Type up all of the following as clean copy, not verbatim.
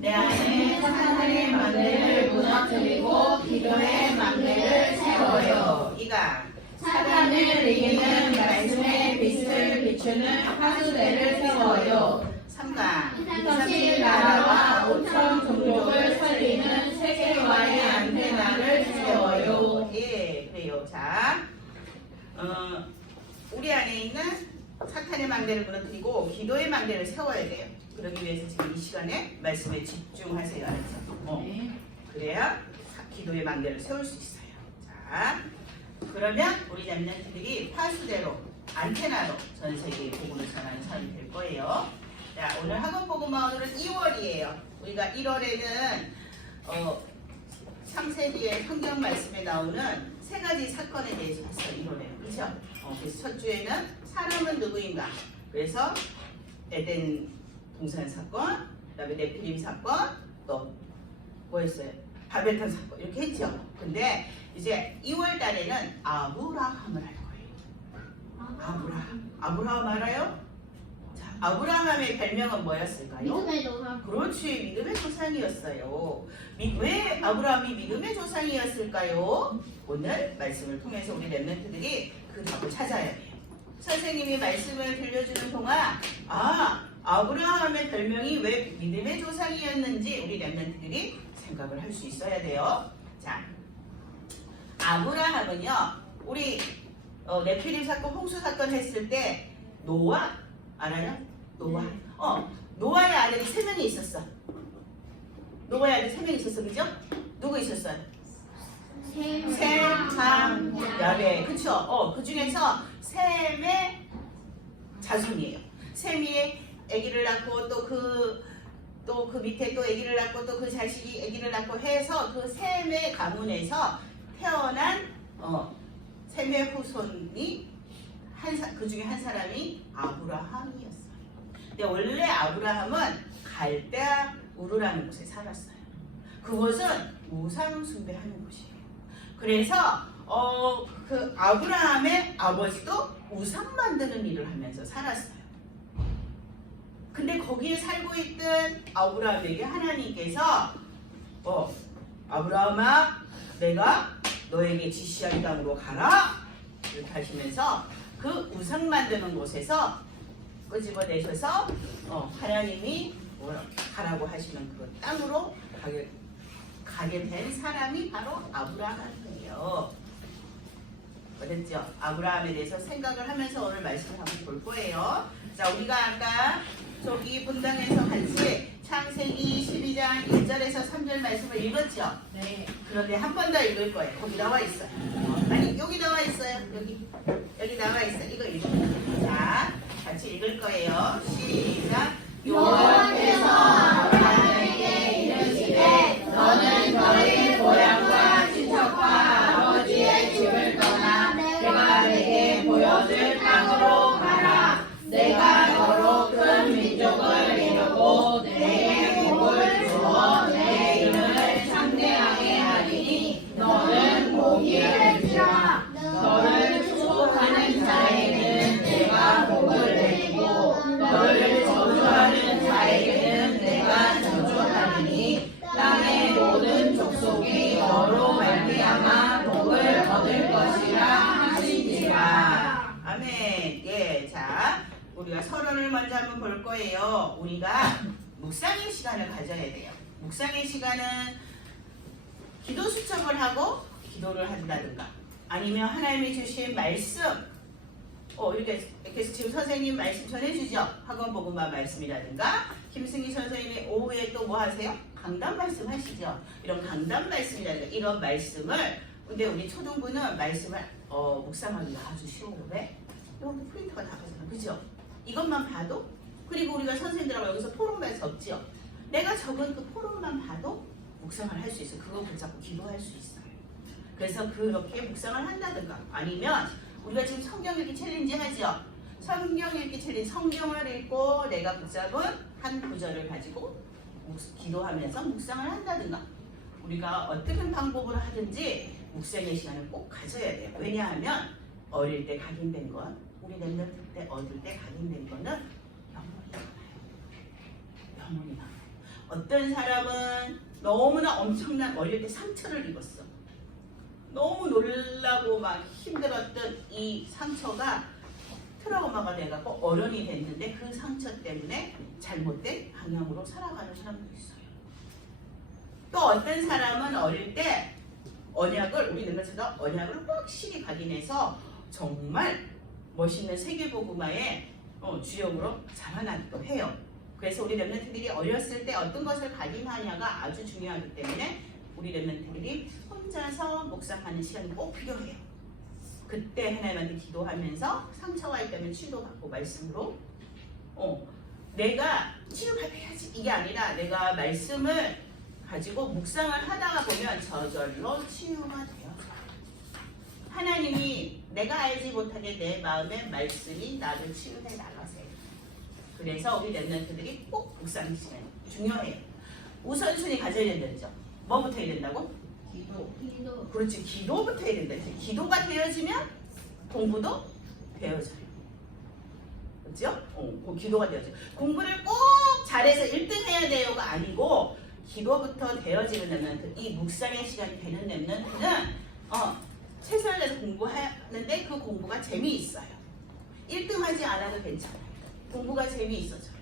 내 안에 사탄의 망대를 무너뜨리고 기도의 망대를 세워요. 이가 사탄을 이기는 말씀의 빛을 비추는 하수대를 세워요. 3가 이삼칠 나라와 5천 종족을 살리는 세계화의 안테나를 세워요. 예, 그래요. 자, 우리 안에 있는 사탄의 망대를 무너뜨리고 기도의 망대를 세워야 돼요. 그러기 위해서 지금 이 시간에 말씀에 집중하세요. 알았죠? 그래야 기도의 망대를 세울 수 있어요. 자, 그러면 우리 랩런트들이 파수대로, 안테나로 전 세계에 복음을 전하는 사람이 될 거예요. 자, 오늘 학원 복음화 오늘은 2월이에요. 우리가 1월에는 창세기의 성경 말씀에 나오는 세 가지 사건에 대해서 했어요. 1월에는. 그렇죠? 그래서 첫 주에는 사람은 누구인가? 그래서 에덴 동산 사건, 그 다음에 네피림 사건, 또 뭐였어요? 바벨탑 사건 이렇게 했죠. 근데 이제 2월 달에는 아브라함을 할 거예요. 아브라함 알아요? 자, 아브라함의 별명은 뭐였을까요? 믿음의 조상. 그렇지, 믿음의 조상이었어요. 왜 아브라함이 믿음의 조상이었을까요? 오늘 말씀을 통해서 우리 랩런트들이 그 답을 찾아야 돼요. 선생님이 말씀을 들려주는 동안 아브라함의 별명이 왜 믿음의 조상이었는지 우리 랩런트들이 생각을 할 수 있어야 돼요. 자, 아브라함은요, 우리 네피림 사건, 홍수 사건 했을 때 노아 알아요? 노아의 아들이 3명이 있었어. 노아의 아들이 3명이 있었어, 그죠? 누구 있었어요? 셈, 함, 야베. 그쵸? 그 중에서 셈의 자손이에요. 셈이 아기를 낳고 또 그 밑에 또 아기를 낳고 또 그 자식이 아기를 낳고 해서 그 셈의 가문에서 태어난 셈의 후손이 그 중에 한 사람이 아브라함이었어요. 근데 원래 아브라함은 갈대아 우르라는 곳에 살았어요. 그곳은 우상 숭배하는 곳이에요. 그래서 그 아브라함의 아버지도 우상 만드는 일을 하면서 살았어요. 근데 거기에 살고 있던 아브라함에게 하나님께서 아브라함아, 내가 너에게 지시할 땅으로 가라 이렇게 하시면서 그 우상 만드는 곳에서 끄집어내셔서 하나님이 가라고 하시는 그 땅으로 가게 된 사람이 바로 아브라함이에요. 그랬죠? 아브라함에 대해서 생각을 하면서 오늘 말씀을 한번 볼 거예요. 자, 우리가 아까 저기 본당에서 같이 창세기 12장 1절에서 3절 말씀을 읽었죠? 네. 그런데 한 번 더 읽을 거예요. 거기 나와 있어요. 아니, 여기 나와 있어요. 여기 나와 있어요. 이거 읽어요. 자, 같이 읽을 거예요. 시작. 여호와께서 아브라함에게 이르시되 너는 너희 고향과 친척과 아버지의 집을 떠나 내가 내게 보여줄 땅으로 가라. 내가 너로 큰 민족을 이루고 내게 복을 주어 내 이름을 창대하게 하리니 너는 복이 될지라. 너를 축복하는 자에게는 내가 복을 내리고 너를 저주하는 자에게는 내가 저주하리니 땅의 모든 족속이 너로 말미암아 복을 얻을 것이라 하시니라. 아멘. 예, 자, 우리가 서론을 먼저 한번 볼 거예요. 우리가 묵상의 시간을 가져야 돼요. 묵상의 시간은 기도 수첩을 하고 기도를 한다든가 아니면 하나님이 주신 말씀 이렇게 지금 선생님 말씀 전해주죠. 학원 복음화 말씀이라든가 김승희 선생님이 오후에 또 뭐 하세요? 강단 말씀 하시죠. 이런 강단 말씀이라든가 이런 말씀을 근데 우리 초등부는 말씀을 묵상하기가 아주 쉬워요. 왜? 이것도 프린터가 나가잖아. 그죠? 이것만 봐도 그리고 우리가 선생님들하고 여기서 포럼만 적죠. 내가 적은 그 포럼만 봐도 묵상을 할 수 있어요. 그거 붙잡고 기도할 수 있어요. 그래서 그렇게 묵상을 한다든가 아니면 우리가 지금 성경 읽기 챌린지 하죠. 성경 읽기 챌린지 성경을 읽고 내가 붙잡은 한 구절을 가지고 기도하면서 묵상을 한다든가 우리가 어떤 방법으로 하든지 묵상의 시간을 꼭 가져야 돼요. 왜냐하면 어릴 때 각인된 건 우리 랩런트 때 얻을 때 각인된 거는 영원히 남아요. 영원히 남아요. 어떤 사람은 너무나 엄청난 어릴 때 상처를 입었어. 너무 놀라고 막 힘들었던 이 상처가 트라우마가 돼갖고 어른이 됐는데 그 상처 때문에 잘못된 방향으로 살아가는 사람도 있어요. 또 어떤 사람은 어릴 때 언약을, 우리 능력자가 언약을 확실히 각인해서 정말 멋있는 세계복음화의 주역으로 자라나기도 해요. 그래서 우리 렘넌트들이 어렸을 때 어떤 것을 각인하냐가 아주 중요하기 때문에 우리 렘넌트들이 혼자서 묵상하는 시간이 꼭 필요해요. 그때 하나님한테 기도하면서 상처가 있다면 치료받고 말씀으로 내가 치료받아야지 이게 아니라 내가 말씀을 가지고 묵상을 하다가 보면 저절로 치유가 돼요. 하나님이 내가 알지 못하게 내 마음의 말씀이 나를 치유해 나가세요. 그래서 우리 렘넌트들이 꼭 묵상 시간이 중요해요. 우선순위 가져야 된다죠. 뭐부터 해야 된다고? 기도. 그렇지, 기도부터 해야 된다. 기도가 되어지면 공부도 되어져요. 그렇죠? 그 기도가 되어져요. 공부를 꼭 잘해서 1등 해야 돼요가 아니고 기도부터 되어지는 렘넌트, 이 묵상의 시간이 되는 렘넌트는 최선을 다해서 공부하는데 그 공부가 재미있어요. 1등 하지 않아도 괜찮아요. 공부가 재미있어져요.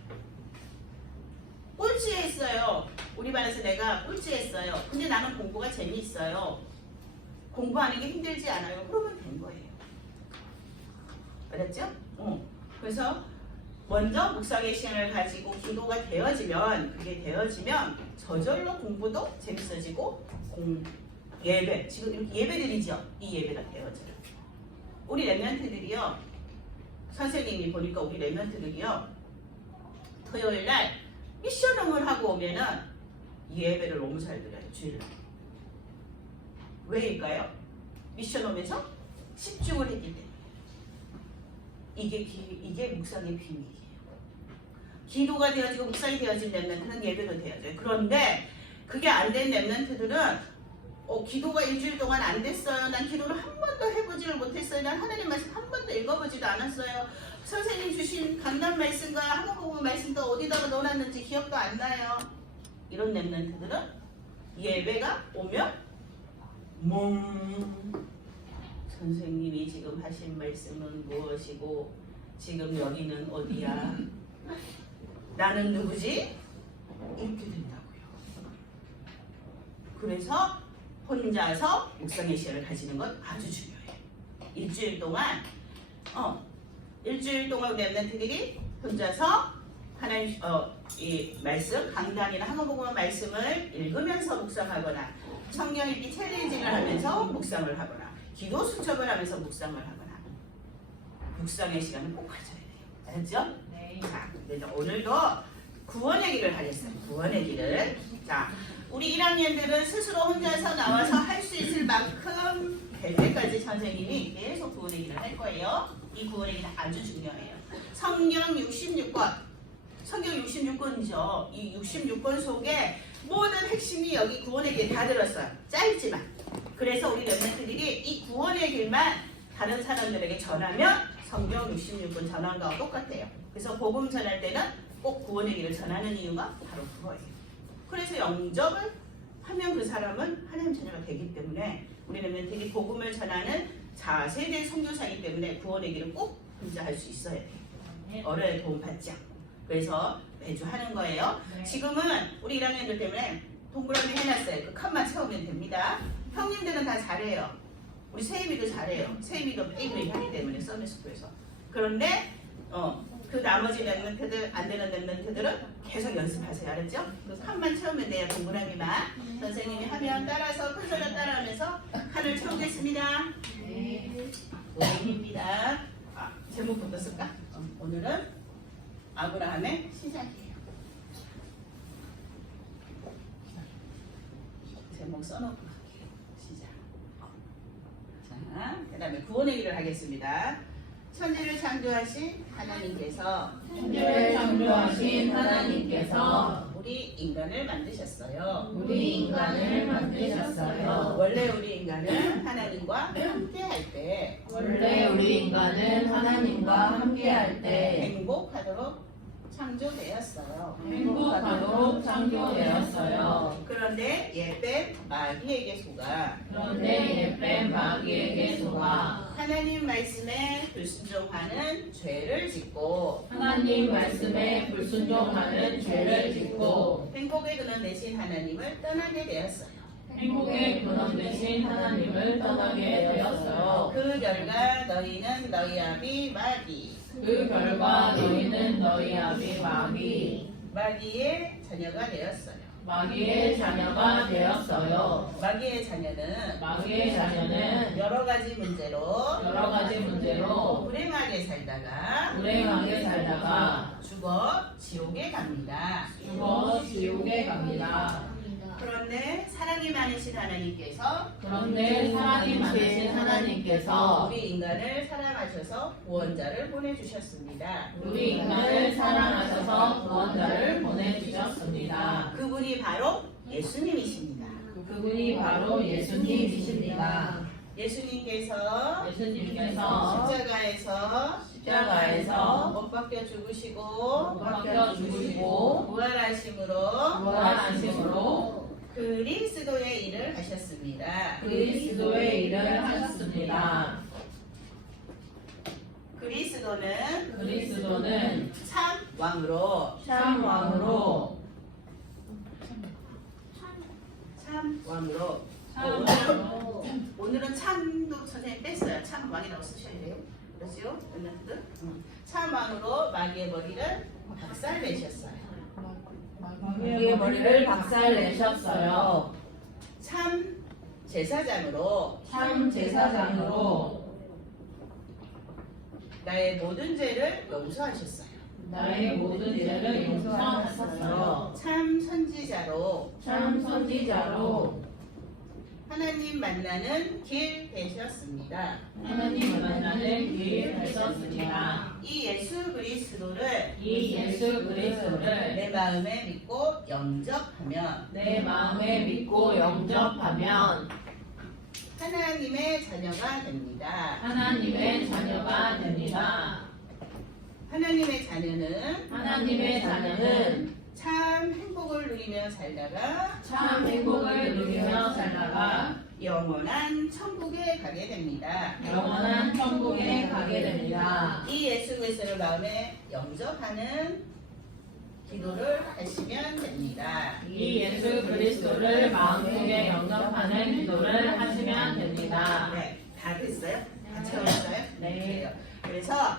꼴찌했어요. 우리 반에서 내가 꼴찌했어요. 근데 나는 공부가 재미있어요. 공부하는 게 힘들지 않아요. 그러면 된 거예요. 알았죠? 그래서 먼저 묵상의 시간을 가지고 기도가 되어지면, 그게 되어지면 저절로 공부도 재밌어지고 예배, 지금 이렇게 예배드리죠? 이 예배가 되어져요. 우리 렘넌트들이요, 선생님이 보니까 우리 렘넌트들이요, 토요일날 미션홈을 하고 오면은 이 예배를 너무 잘 드려요. 주일날. 왜일까요? 미션홈에서 집중을 했기 때문에. 이게 묵상의 비밀이에요. 기도가 되어지고 묵상이 되어진 렘넌트는 예배도 되어져요. 그런데 그게 안 된 렘넌트들은 기도가 일주일 동안 안 됐어요. 난 기도를 한 번도 해보지를 못했어요. 난 하나님 말씀 한 번도 읽어보지도 않았어요. 선생님 주신 강단 말씀과 한국어 말씀도 어디다가 넣어놨는지 기억도 안 나요. 이런 렘넌트들은 예배가 오면 선생님이 지금 하신 말씀은 무엇이고 지금 여기는 어디야? 나는 누구지? 이렇게 된다고요. 그래서 혼자서 묵상의 시간을 가지는 건 아주 중요해요. 일주일 동안 렘넌트들이 혼자서 하나님 이 말씀 강단이나 한국어 말씀을 읽으면서 묵상하거나 성경 읽기 챌린징을 하면서 묵상을 하거나 기도 수첩을 하면서 묵상을 하거나 묵상의 시간을 꼭 가져야 돼요. 알았죠? 네. 자, 그래서 오늘도 구원의 길을 하겠어요. 구원의 길을. 자, 우리 1학년들은 스스로 혼자서 나와서 할 수 있을 만큼 될 때까지 선생님이 계속 구원의 길을 할 거예요. 이 구원의 길은 아주 중요해요. 성경 66권. 성경 66권이죠. 이 66권 속에 모든 핵심이 여기 구원의 길 다 들었어요. 짧지만. 그래서 우리 렘넌트들이 이 구원의 길만 다른 사람들에게 전하면 성경 66권 전환과 똑같아요. 그래서 복음 전할 때는 꼭 구원의 길을 전하는 이유가 바로 그거예요. 그래서 영접을 하면 그 사람은 하나님 자녀가 되기 때문에 우리 렘넌트들이 복음을 전하는 자세대 선교사이기 때문에 구원의 길을 꼭 혼자 할 수 있어야 돼요. 어른의 도움 받지 않고. 그래서 매주 하는 거예요. 네. 지금은 우리 1학년들 때문에 동그라미 해놨어요. 그 칸만 채우면 됩니다. 형님들은 다 잘해요. 우리 세임이도 잘해요. 세임이도 페이블 하기 때문에 서미스쿨에서. 그런데 그 나머지 렘넌트들, 안 되는 렘넌트들은 계속 연습하세요. 알았죠? 그 칸만 채우면 돼요. 동그라미만. 선생님이 하면 따라서 큰 소리 따라하면서 칸을 채우겠습니다. 네. 오늘입니다. 제목부터 쓸까? 오늘은 아브라함의 시작이에요. 제목 써놓고 갈게요. 시작. 자, 그 다음에 구원의 길을 하겠습니다. 천지를 창조하신 하나님께서 천지를 창조하신 하나님께서 우리 인간을 만드셨어요. 우리 인간을 만드셨어요. 원래 우리 인간은 하나님과 함께 할 때 원래 우리 인간은 하나님과 함께할 때 행복하도록 창조되었어요. 행복하도록 창조되었어요. 그런데 옛뱀 마귀에게 속아 그런데 옛뱀 마귀에게 속아 하나님 말씀에 불순종하는 죄를 짓고 하나님 말씀에 불순종하는 죄를 짓고 행복의 근원 되신 하나님을 떠나게 되었어요. 행복의 근원 되신 하나님을 떠나게 되었어요. 그 결과 너희는 너희 아비 그 결과 너희는 너희 아비 마귀의 자녀가 되었어요. 마귀의 자녀가 되었어요. 마귀의 자녀는 마귀의 자녀는 여러 가지 문제로 불행하게 살다가 죽어 지옥에 갑니다. 죽어 지옥에 갑니다. 그런데 사랑이 많으신 하나님께서 그런데 사랑이 많으신 하나님께서 우리 인간을 사랑하셔서 구원자를 보내주셨습니다. 우리 인간을 사랑하셔서 구원자를 보내주셨습니다. 그분이 바로 예수님이십니다. 그분이 바로 예수님이십니다. 예수님께서 예수님께서 십자가에서 못 박혀 죽으시고 부활하심으로 그리스도의 일을 하셨습니다. 그리스도의 일을 하셨습니다. 그리스도는 참 왕으로 오늘은 참도 선생님 뺐어요. 참 왕이라고 쓰셔야 돼요. 그렇죠? 참 왕으로 마귀의 머리를 박살내셨어요. 마귀의 머리를 박살내셨어요. 참 제사장으로 나의 모든 죄를 용서하셨어요. 참 선지자로 하나님 만나는 길 되셨습니다. 이 예수 그리스도를 내 마음에 믿고 영접하면 하나님의 자녀가 됩니다. 하나님의 자녀는 참 행복을 누리며 살다가 영원한 천국에 가게 됩니다. 이 예수 그리스도를 마음에 영접하는 기도를 하시면 됩니다. 이 예수 그리스도를 마음속에 영접하는 기도를 하시면 됩니다. 네, 다 됐어요? 다 채웠어요? 네. 그래서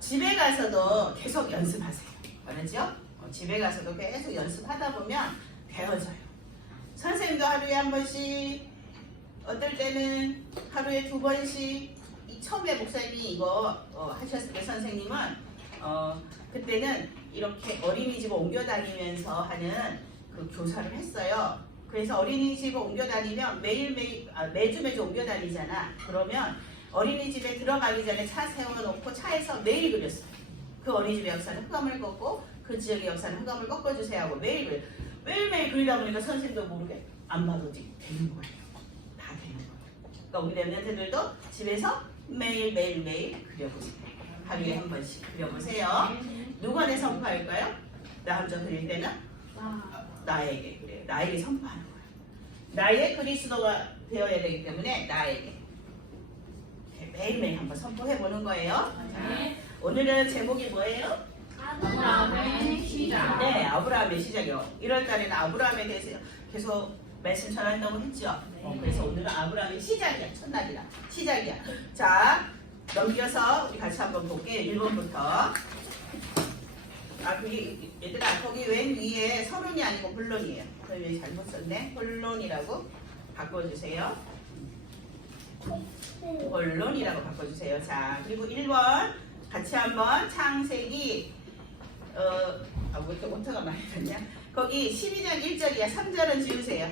집에 가서도 계속 연습하세요. 알았죠? 집에 가서도 계속 연습하다 보면 배워져요. 선생님도 하루에 한 번씩, 어떨 때는 하루에 2번씩, 처음에 목사님이 이거 하셨을 때 선생님은 그때는 이렇게 어린이집을 옮겨 다니면서 하는 그 교사를 했어요. 그래서 어린이집을 옮겨 다니면 매주 옮겨 다니잖아. 그러면 어린이집에 들어가기 전에 차 세워놓고 차에서 매일 그렸어요. 그 어린이집의 역사는 흑암을 걷고 그 지역의 역사는 흑암을 꺾어주세요 하고 매일매일 그리다 보니까 선생님도 모르게 안 봐도 되는 거예요. 다 되는 거예요. 그러니까 우리 랩런트들도 집에서 매일 그려보세요. 하루에 한 번씩 그려보세요. 누구한테 선포할까요? 나 혼자 그릴 때는 나에게 그래요. 나에게 선포하는 거예요. 나의 그리스도가 되어야 되기 때문에 나에게 매일매일 한번 선포해보는 거예요. 자, 오늘은 제목이 뭐예요? 아브라함의 시작. 네, 아브라함의 시작이요. 1월달에는 아브라함에 대해서 계속 말씀 전한다고 했죠. 그래서 오늘은 아브라함의 시작이야. 첫날이라 시작이야. 자, 넘겨서 우리 같이 한번 볼게요. 1번부터. 얘들아, 거기 왼 위에 서론이 아니고 본론이에요. 그럼 잘못 썼네. 본론이라고 바꿔주세요. 본론이라고 바꿔주세요. 자, 그리고 1번 같이 한번 창세기 왜 이렇게 오타가 많이 났냐? 거기 12장 1절이야. 3절은 지우세요.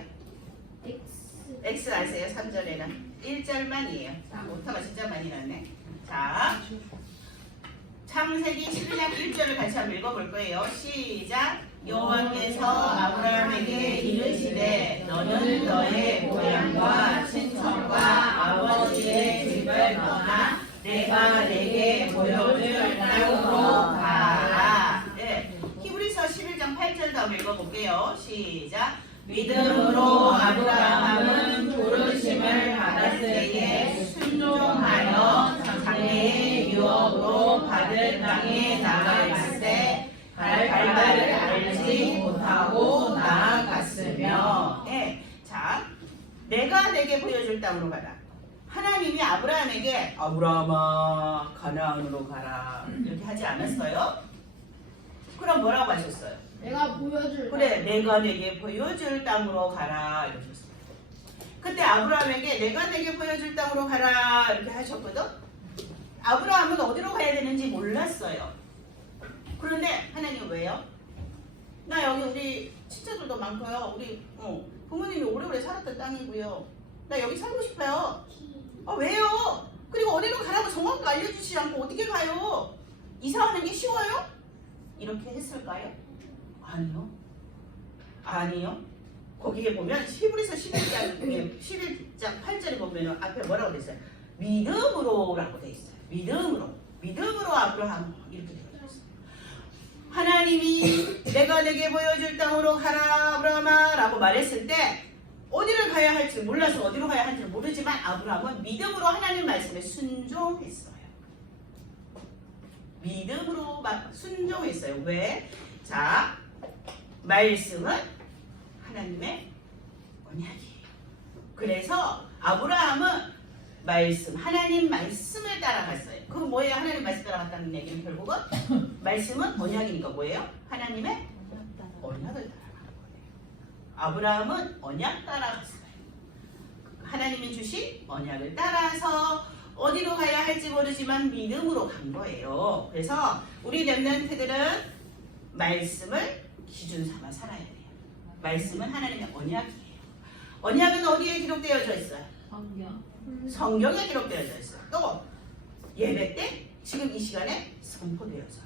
X 아세요? 3절에는 1절만이에요. 자, 오타가 진짜 많이 났네. 자, 창세기 12장 1절을 같이 한번 읽어볼 거예요. 시작. 여호와께서 아브라함에게 이르시되 너는 너의 고향과 친척과 아버지의 집을 떠나 내가 내게 보여줄 땅으로 가라. 네. 믿음으로 아브라함은 부르심을 받았을 때에 순종하여 장래의 유업으로 받을 땅에 나아갔을 발발을 알지 못하고 나아갔으며. 네. 자, 내가 내게 보여줄 땅으로 가라. 하나님이 아브라함에게 아브라함아 가나안으로 가라 이렇게 하지 않았어요? 그럼 뭐라고 하셨어요? 내가 보여줄. 그래, 내가 내게 보여줄 땅으로 가라 이렇게 했어요. 그때 아브라함에게 내가 내게 보여줄 땅으로 가라 이렇게 하셨거든. 아브라함은 어디로 가야 되는지 몰랐어요. 그런데 하나님 왜요? 나 여기 우리 친척들도 많고요. 우리 부모님이 오래오래 살았던 땅이고요. 나 여기 살고 싶어요. 왜요? 그리고 어디로 가라고 정확히 알려주시지 않고 어떻게 가요? 이사하는 게 쉬워요? 이렇게 했을까요? 아니요. 아니요. 거기에 보면 히브리서 11장 8절에 보면 앞에 뭐라고 돼 있어요? 믿음으로라고 돼 있어요. 믿음으로 아브라함 이렇게 되어 있어요. 하나님이 내가 내게 보여줄 땅으로 가라 아브라함아 라고 말했을 때 어디를 가야 할지 몰라서 어디로 가야 할지 모르지만 아브라함은 믿음으로 하나님 말씀에 순종했어요. 믿음으로 순종했어요. 왜? 자, 말씀은 하나님의 언약이에요. 그래서 아브라함은 하나님 말씀을 따라갔어요. 그거 뭐예요? 하나님 말씀 따라갔다는 얘기는 결국은 말씀은 언약이니까 뭐예요? 하나님의 언약을 따라간 거예요. 아브라함은 언약 따라갔어요. 하나님이 주신 언약을 따라서 어디로 가야 할지 모르지만 믿음으로 간 거예요. 그래서 우리 렘넌트들은 말씀을 기준 삼아 살아야 돼요. 말씀은 하나님의 언약이에요. 언약은 어디에 기록되어져 있어요? 성경에 기록되어져 있어요. 또 예배 때 지금 이 시간에 선포되어져요.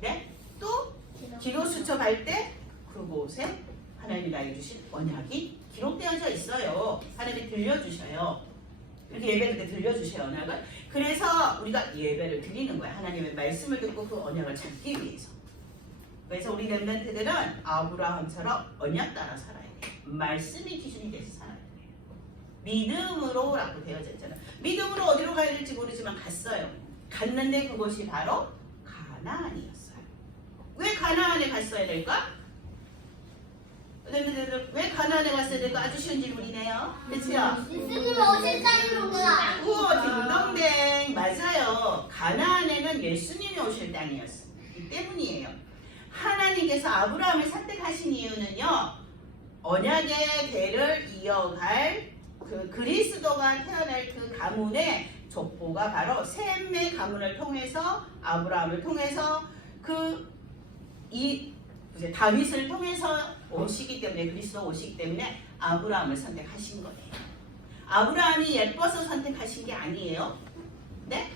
네? 또 기도 수첩할 때 그곳에 하나님이 나에게 주신 언약이 기록되어져 있어요. 하나님이 들려주셔요. 이렇게 예배 때 들려주셔요, 언약을. 그래서 우리가 예배를 드리는 거예요. 하나님의 말씀을 듣고 그 언약을 잡기 위해서. 그래서 우리 렘넌트들은 아브라함처럼 언약 따라 살아야 돼요. 말씀이 기준이 돼서 살아야 돼요. 믿음으로라고 되어져 있잖아요. 믿음으로 어디로 가야 될지 모르지만 갔어요. 갔는데 그곳이 바로 가나안이었어요. 왜 가나안에 갔어야 될까? 왜 가나안에 갔어야 될까? 아주 쉬운 질문이네요. 그렇죠? 예수님이 오실 땅이로구나. 우와, 딩동댕. 맞아요. 가나안에는 예수님이 오실 땅이었기 때문이에요. 하나님께서 아브라함을 선택하신 이유는요, 언약의 대를 이어갈 그 그리스도가 태어날 그 가문의 족보가 바로 셈의 가문을 통해서 아브라함을 통해서 이제 다윗을 통해서 오시기 때문에 그리스도 오시기 때문에 아브라함을 선택하신 거예요. 아브라함이 예뻐서 선택하신 게 아니에요. 네?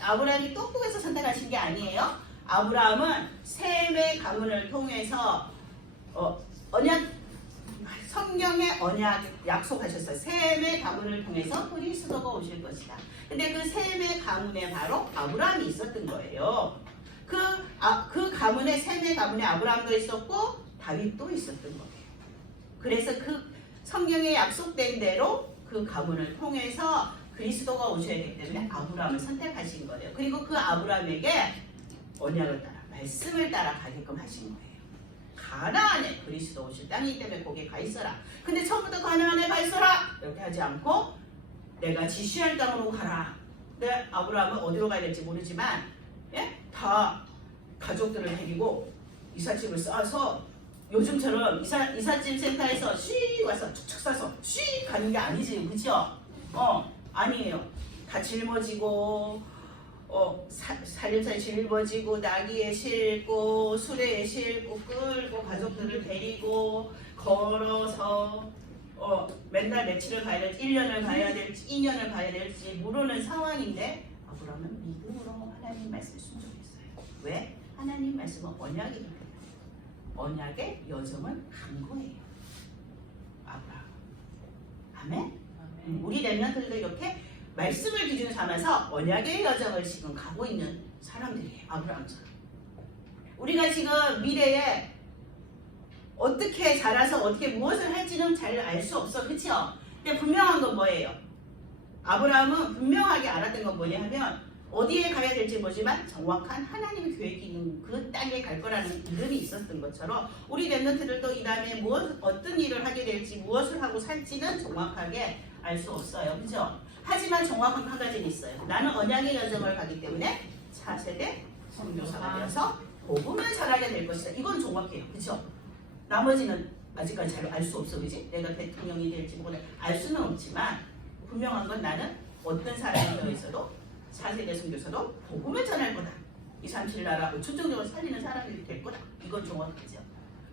아브라함이 똑똑해서 선택하신 게 아니에요. 아브라함은 셈의 가문을 통해서 성경의 언약 약속하셨어요. 셈의 가문을 통해서 그리스도가 오실 것이다. 근데 그 셈의 가문에 바로 아브라함이 있었던 거예요. 그 가문에 셈의 가문에 아브라함도 있었고 다윗도 있었던 거예요. 그래서 그 성경에 약속된 대로 그 가문을 통해서 그리스도가 오셔야 되기 때문에 아브라함을 선택하신 거예요. 그리고 그 아브라함에게 언약을 따라 말씀을 따라 가게끔 하신 거예요. 가나안에 그리스도 오실 땅이기 때문에 거기에 가 있어라. 근데 처음부터 가나안에 가 있어라 이렇게 하지 않고 내가 지시할 땅으로 가라. 근데 아브라함은 어디로 가야 될지 모르지만 다 가족들을 데리고 이삿짐을 싸서 요즘처럼 이삿짐 센터에서 쉬 와서 축축 싸서 쉬 가는 게 아니지, 그죠? 아니에요. 다 짊어지고 살림살이 짊어지고 나귀에 싣고 수레에 싣고 끌고 가족들을 데리고 걸어서 맨날 며칠을 가야 될지 1년을 가야 될지 2년을 가야 될지 모르는 상황인데 아브라함은 믿음으로 하나님 말씀을 순종했어요. 왜? 하나님 말씀은 언약이기 때문에 언약의 여정을 간 거예요. 아브라함. 아멘? 우리 렘넌트들도 이렇게 말씀을 기준 삼아서 언약의 여정을 지금 가고 있는 사람들이에요. 아브라함처럼. 우리가 지금 미래에 어떻게 자라서 어떻게 무엇을 할지는 잘 알 수 없어. 그렇죠? 근데 분명한 건 뭐예요? 아브라함은 분명하게 알았던 건 뭐냐 하면 어디에 가야 될지 모르지만 정확한 하나님의 계획이 있는 그 땅에 갈 거라는 이름이 있었던 것처럼 우리 랩런트들도 이 다음에 어떤 일을 하게 될지 무엇을 하고 살지는 정확하게 알 수 없어요. 그죠? 하지만 정확한 한 가지는 있어요. 나는 언약의 여정을 가기 때문에 차세대 선교사가 되어서 복음을 전하게 될 것이다. 이건 정확해요. 그죠? 나머지는 아직까지 잘 알 수 없어. 그지? 내가 대통령이 될지 뭐알 수는 없지만 분명한 건 나는 어떤 사람이 되어 있어도 차세대 선교사도 복음을 전할 거다. 이 삼칠나라 초정적으로 살리는 사람이 될 거다. 이건 정확하죠.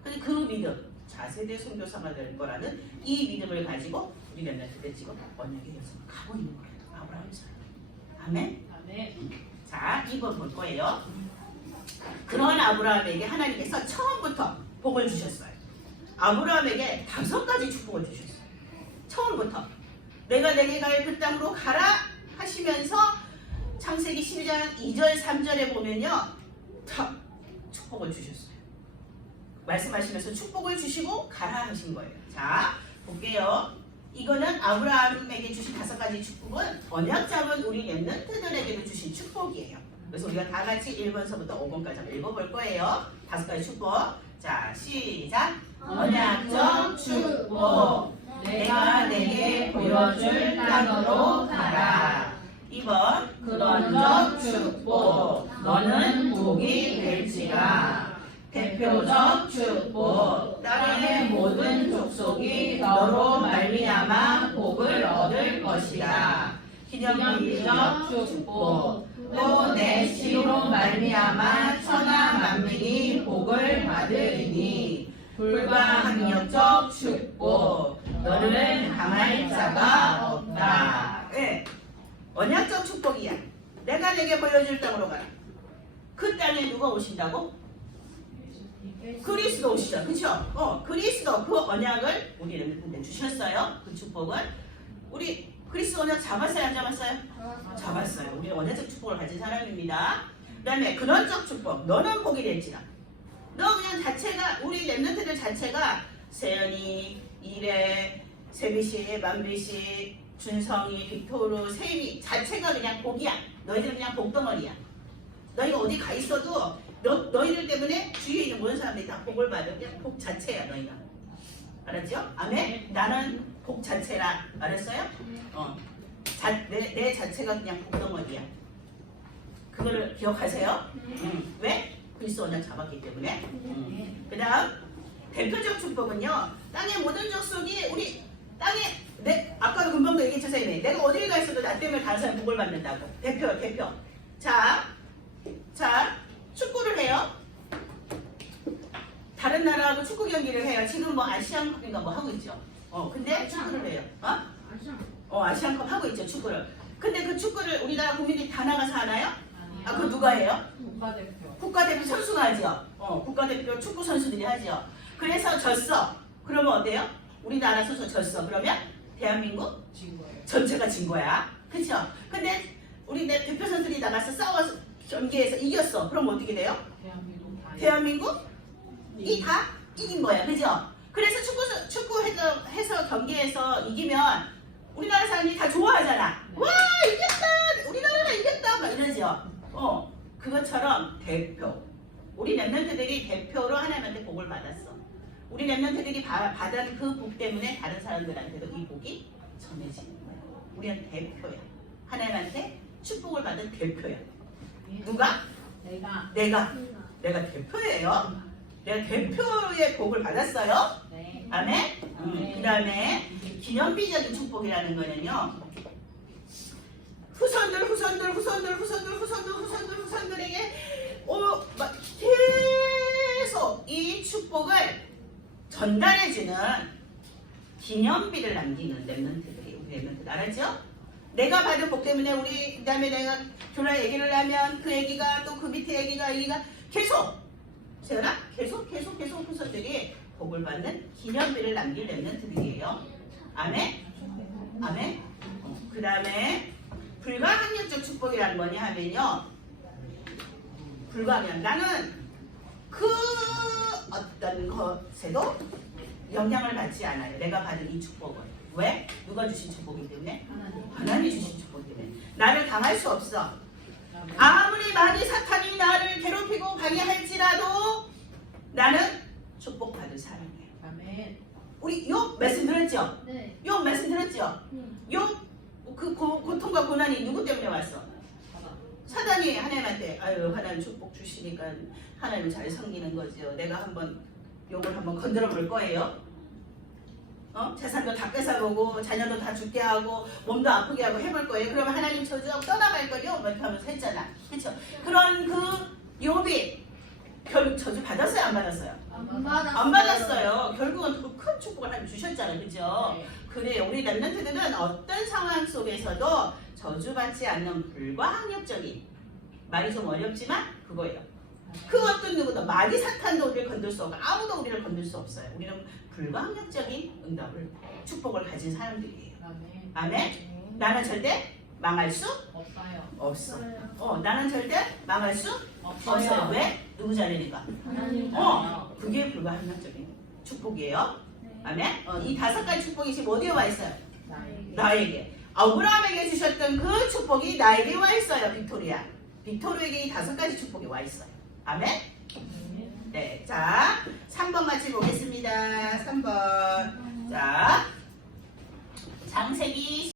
근데 그 믿음, 차세대 선교사가 될 거라는 이 믿음을 가지고 우리 랩런트들 지금 언약의 여정을 가고 있는 거예요. 아브라함이 살아. 아멘. 아멘. 자, 2번 볼 거예요. 그런 아브라함에게 하나님께서 처음부터 복을 주셨어요. 아브라함에게 5가지 축복을 주셨어요. 처음부터 내가 내게 갈 그 땅으로 가라 하시면서 창세기 12장 2절 3절에 보면요 다 축복을 주셨어요. 말씀하시면서 축복을 주시고 가라 하신 거예요. 자 볼게요. 이거는 아브라함에게 주신 5가지 축복은 언약 잡은 우리 랩런트들에게도 주신 축복이에요. 그래서 우리가 다 같이 1번서부터 5번까지 한번 읽어볼 거예요. 5가지 축복. 자 시작. 언약적 축복. 내가 내게 보여줄 땅으로 가라. 2번 그런적 축복. 너는 복이 될지라. 대표적 축복. 땅의 모든 족속이 너로 말미암아 복을 얻을 것이다. 기념비적 축복. 또 내 씨로 말미암아 천하 만민이 복을 받으리니. 불가항력적 축복. 너를 당할 자가 없다. 네. 언약적 축복이야. 내가 내게 보여줄 땅으로 가라. 그 땅에 누가 오신다고? 그리스도 오시죠. 그쵸? 그리스도 그 언약을 우리 랩런트한테 주셨어요. 그 축복을. 우리 그리스도 언약 잡았어요? 안 잡았어요? 잡았어요. 우리 언약적 축복을 가진 사람입니다. 그 다음에 근원적 축복. 너는 복이 될지라. 너 그냥 자체가 우리 랩런트들 자체가 세연이, 이래, 세비씨, 만비씨, 준성이, 빅토르, 세미 자체가 그냥 복이야. 너희들은 그냥 복덩어리야. 너희가 어디 가 있어도 너희들 때문에 주위에 있는 모든 사람들이 다 복을 받아. 그냥 복 자체야 너희가. 알았죠? 아멘? 나는 복 자체라. 알았어요? 내 자체가 그냥 복덩어리야. 그거를 기억하세요? 왜? 그리스도 언약 잡았기 때문에. 그 다음 대표적 축복은요. 땅의 모든 족속이 우리 땅에 아까도 금방도 얘기했죠 선생님이. 내가 어딜 가 있어도 나 때문에 다른 사람 복을 받는다고. 대표. 자 축구를 해요. 다른 나라하고 축구 경기를 해요. 지금 뭐 아시안컵인가 뭐 하고 있죠. 근데 축구를 해요. 아시안컵 하고 있죠 축구를. 근데 그 축구를 우리나라 국민들이 다 나가서 하나요? 그거 누가 해요? 국가대표 선수가 하죠. 국가대표 축구 선수들이 하죠. 그래서 졌어. 그러면 어때요? 우리나라 선수 졌어. 그러면 대한민국 진 거예요. 전체가 진 거야. 그쵸? 근데 우리 내 대표 선수들이 나가서 싸워서 경기에서 이겼어. 그럼 어떻게 돼요? 대한민국이 다 이긴 거야. 그죠? 그래서 축구해서 경기에서 이기면 우리나라 사람들이 다 좋아하잖아. 와 이겼다! 우리나라가 이겼다! 막 이러죠. 그것처럼 대표. 우리 랩런트들이 대표로 하나님한테 복을 받았어. 우리 랩런트들이 받은 그 복 때문에 다른 사람들한테도 이 복이 전해지는 거야. 우리는 대표야. 하나님한테 축복을 받은 대표야. 누가? 내가 대표예요. 내가 대표의 복을 받았어요. 네. 아멘? 그 다음에 기념비적인 축복이라는 거는요. 후손들에게 막 계속 이 축복을 전달해주는 기념비를 남기는 랩런트들이 우리 랩런트들 알았죠? 내가 받은 복 때문에 우리 그 다음에 내가 교라 얘기를 하면 그 애기가 또 그 밑에 애기가 계속 세연아 계속 후손들이 복을 받는 기념비를 남길 랩런트들이에요. 아멘? 그 다음에 불가항력적 축복이라는 뭐냐 하면요. 불가항력. 나는 그 어떤 것에도 영향을 받지 않아요. 내가 받은 이 축복은. 왜? 누가 주신 축복이기 때문에? 하나님이 주신 축복이기 때문에. 나를 당할 수 없어. 아무리 많이 사탄이 나를 괴롭히고 방해할지라도 나는 축복받을 사람이에요. 아멘. 우리 욥 말씀 들었죠? 네. 욥 말씀 들었죠? 욥 그 고통과 고난이 누구 때문에 왔어? 사단이 하나님한테 아유 하나님 축복 주시니까 하나님 잘 섬기는 거죠. 내가 한번 욕을 한번 건드려 볼 거예요. 재산도 다 뺏어보고 자녀도 다 죽게 하고 몸도 아프게 하고 해볼 거예요. 그러면 하나님 저주하고 떠나갈 거요. 뭐 이렇게 하면서 했잖아. 그렇죠? 그런 그 욥이 결국 저주 받았어요? 안 받았어요? 안 받았어요. 결국은 그 큰 축복을 하나님 주셨잖아요. 그죠? 네. 그래요. 우리 렘넌트들은 어떤 상황 속에서도 저주받지 않는 불가항력적인, 말이 좀 어렵지만 그거예요. 그 어떤 누구도 마귀 사탄도 우리를 건들 수 없고 아무도 우리를 건들 수 없어요. 우리는 불가항력적인 응답을 축복을 가진 사람들이에요. 아멘. 아멘. 나는 절대 망할 수 없어요. 없어. 나는 절대 망할 수 없어요. 없어요. 왜? 누구 자리니까? 하나님 그게 불가항력적인 축복이에요. 아멘. 이 5가지 축복이 지금 어디에 와 있어요? 나에게. 아브라함에게 주셨던 그 축복이 나에게 와 있어요. 빅토리아. 빅토리아에게 이 5가지 축복이 와 있어요. 아멘. 네, 자 3번 같이 보겠습니다. 3번. 자, 창세기